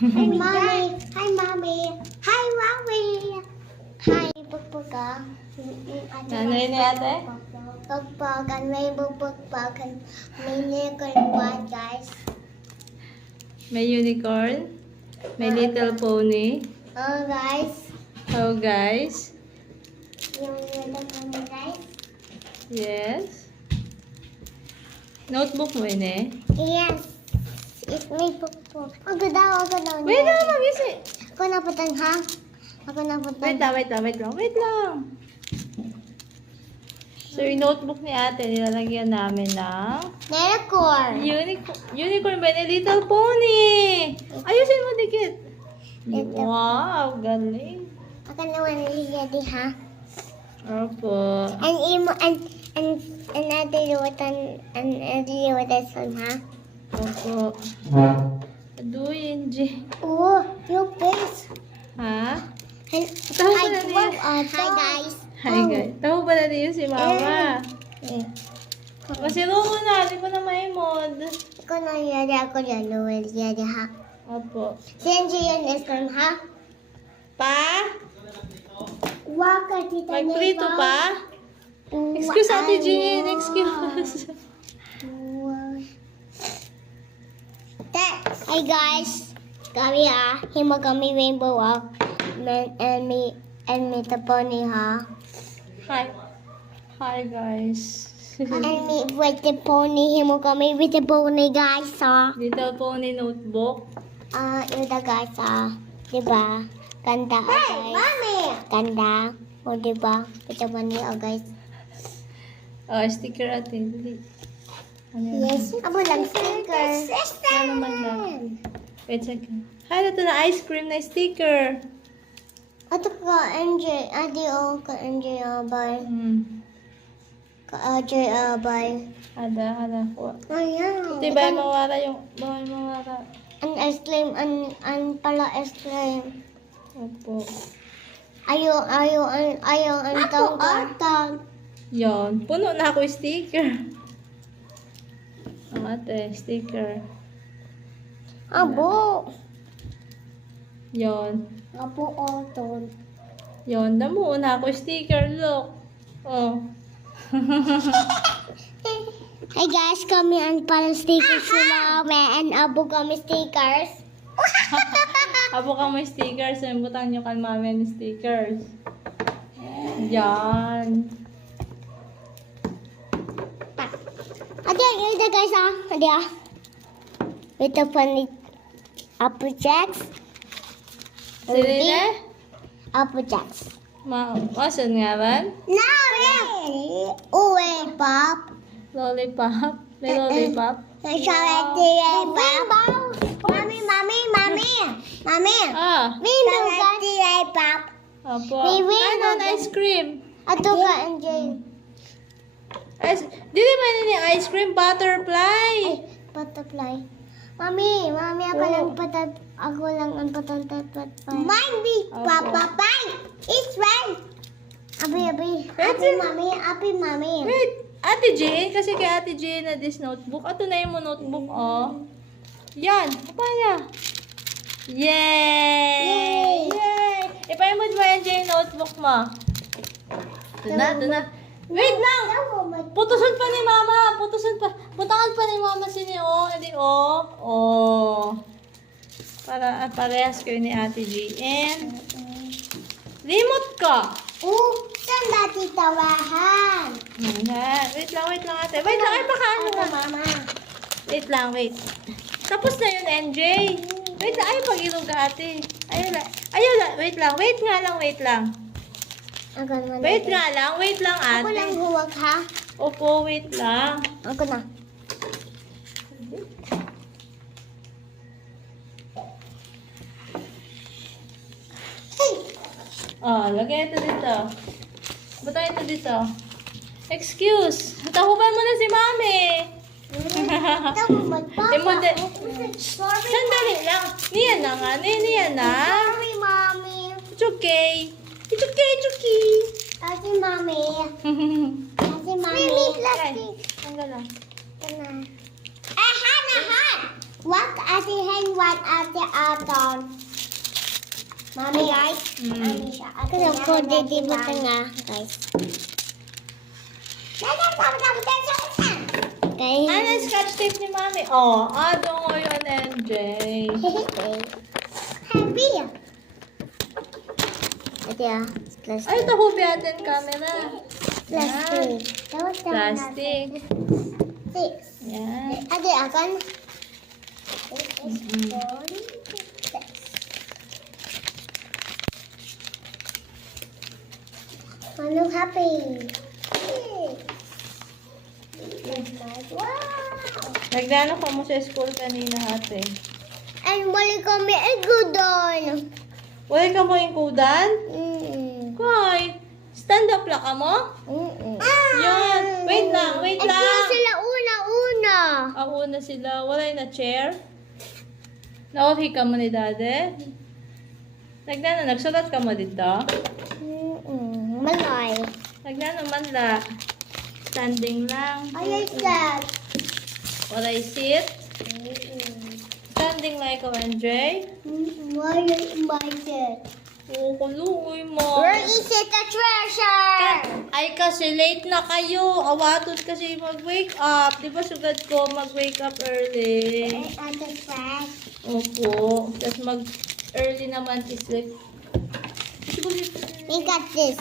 Hi, mommy. Hi, mommy. Hi, mommy. Hi, pagpaga. Nanay ni ate? Pagpagan, may pagpagan. May unicorn guys. May unicorn. May little pony. Oh, guys. Oh, guys. Yung unicorn guys. Yes. Notebook mo yun eh. Yes. It may pagpag. Ang ganda, ang ganda. Wait lang, mag-isi. Ako na putang, ha? Ako na putang. Wait lang. So, yung notebook ni ate, nilalagyan namin ng Unicorn. unicorn by the Little Pony. Ayusin mo dikit. Ito. Wow, galing. Ako naman niliyadi, ha? Opo. And another son, ha? Opo. Aduin, G. Oh, your face. Ha? Hi, Tahu ba na niya? hi guys. Hi, guys. Tahu ba na niyo si Mama? Masiro mo na, di ko na maimod. Ako na niliyadi, ako niliyadi, ha? Opo. Send you your next one, ha? Pa? Waka, tita Magprito pa? Excuse Ate Jean, excuse. Hi guys, kami himo kami rainbow and me the pony Hi. Hi, guys. and me with the pony himo kami with the pony guys Little Pony notebook. yung the guys diba ganda guys ganda o diba ito pony guys Oh, sticker ate. Dali. Ano yan? yes abo lang sticker Ano naman lang? Wait second. Hi, ito na ice cream na sticker. ato ka NJ adi ka NJ bye ka AJ bye Hada. ayan Ito ba mawala yung... Bawal mawala. an ice cream an pala ice cream Opo. ayaw ang tawag Yon. Puno na ako sticker. Ang ate, sticker. abo Yon. abo oton Yon. Damo na ako sticker. Look. Oh. hey guys kami ang pala stickers sila and abo kami stickers Abo ka may stickers. Butang nyo kan mami ang stickers. Yan. ito guys adi ito funny Apple Jacks Sino Apple Jacks Masan nga man? uwe pop Lollipop. May lollipop. Mami. Ah. Rainbow pop. Opo. May rainbow Ano ice cream? Ato ka, NJ. Dili man ni ice cream butterfly. Butterfly. Mami, ako lang ako lang ang patatat. Mine be papa pie. It's right. Abi. Abi, mami. Wait, Ate Jane, kasi kay Ate Jane na this notebook. Ato na yung notebook, oh. Yan, papaya. Yay! Yay! Ipaimod mo yan yung notebook mo. Ito na. Wait lang! Putusan pa ni Mama. Putangan pa ni Mama sini, oh. Hindi, oh. Oh. Para parehas kayo ni Ate Jane. Remote ka. Saan dati tawahan? Wait lang ate. Wait lang, ay baka ano na. Mama. Wait lang. Tapos na yun, NJ. Wait lang, ay pag-ilong ka ate. Ayun lang. Wait lang. Wait lang. Wait lang ate. Ako lang huwag ha? Opo, wait lang. Ako na. Oh, lagay ito dito. Butang ito dito. Excuse. Tahuban mo na si Mami. Sandali lang. Niyan na nga. Niyan na. Sorry, Mommy. It's okay. Ate, Mommy. Ate, Mommy. Tanggal lang. Ito na. Han! What ate hen, what ate aton? Mami, guys. Mami siya. Kasi ko didibot nga, guys. Okay. Ano yung scotch tape ni Mami? Oh, doon ko yun, NJ. Happy. Ito plastic. Ay, ito hubi atin camera. Plastic. Plastic. Six. Yan. Ate, akan. Ano happy? Wow! Nagdano ka mo sa school kanina, ate. And balik kami doon. Wala ka mo ingkudan? Mm. Koy, stand up lang ka mo? Yan. Wait lang, wait Ito lang. sila una. Una sila. Wala na chair. Nauhi ka mo ni dade? Nagsulat ka mo dito? Malay. Nagdano man la. Standing lang. Ay, that. Wala sit. Standing like ikaw, NJ. Why my dad? Oo, kuluoy mo. Where is it the treasure? Ay, kasi late na kayo. Awatot kasi mag-wake up. Di ba sugad ko mag-wake up early? Ate Frank. Opo. Tapos mag-early naman isip. We got this.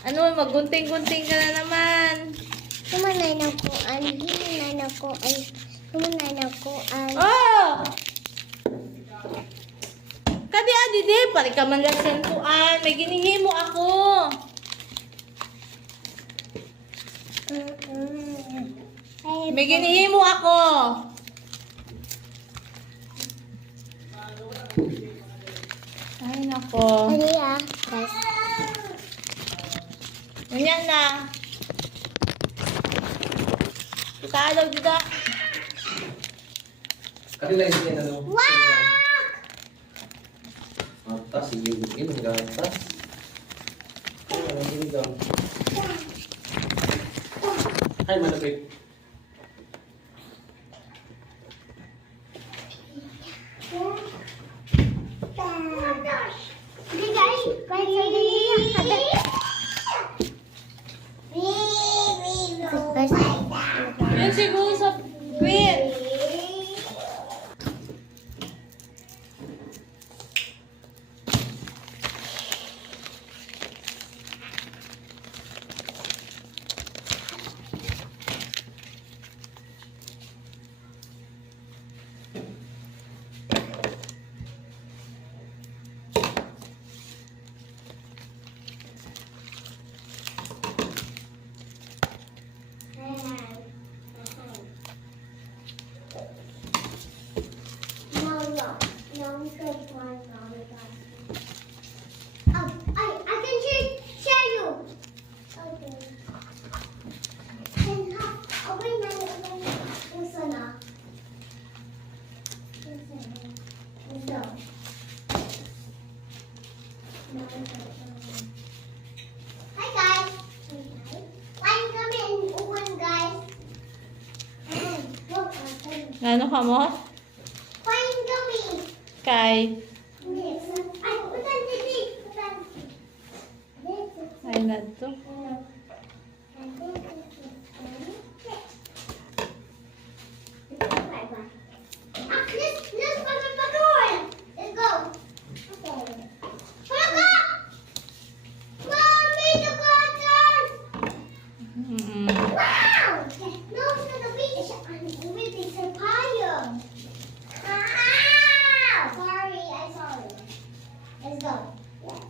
Ano, maggunting-gunting ka na naman. Kumanay na ko an. Kumanay na ko an. Kumanay na ko an. Oh! Kadi di. Pari ka man lang sentuan. May ginihimo ako. May ginihimo ako. Ay, nako. Ano ya? Guys. Ganyan na. Italaw dito. Kanila hindi na ano. Wow! Atas, sige, hanggang atas. Ang hanggang. Ay, malapit. Yun siguro sa queen. Hi guys. Wine kami and uwan guys. Ano ka mo? Wine kami. Kay. Ay, utan didi. Utan. Ay na to. Let's go. Okay. Pagod! Mommy, the cotton! Wow! No, it's not a beach. I'm with the papaya. Ah! Sorry, I'm sorry. Let's go. Yes.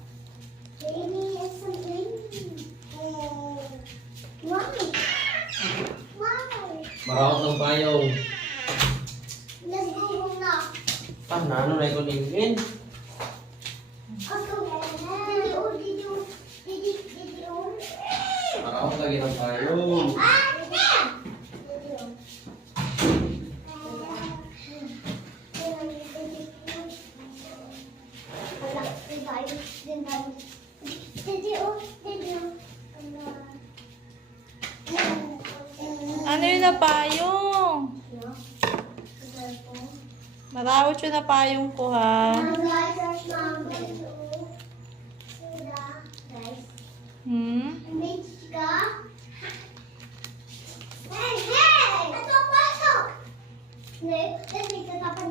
Baby, it's something. Wow. Wow. Marawat ng payong. Let's go home now. Nano na ikaw ningin? Marawat lagi ng payong. Ano yun na payong? Narawat yun na payong ko, ha? Guys, there's mom. Guys. Hmm? Mitch ka? Hey, hey! Ito, pasok! Let's make it happen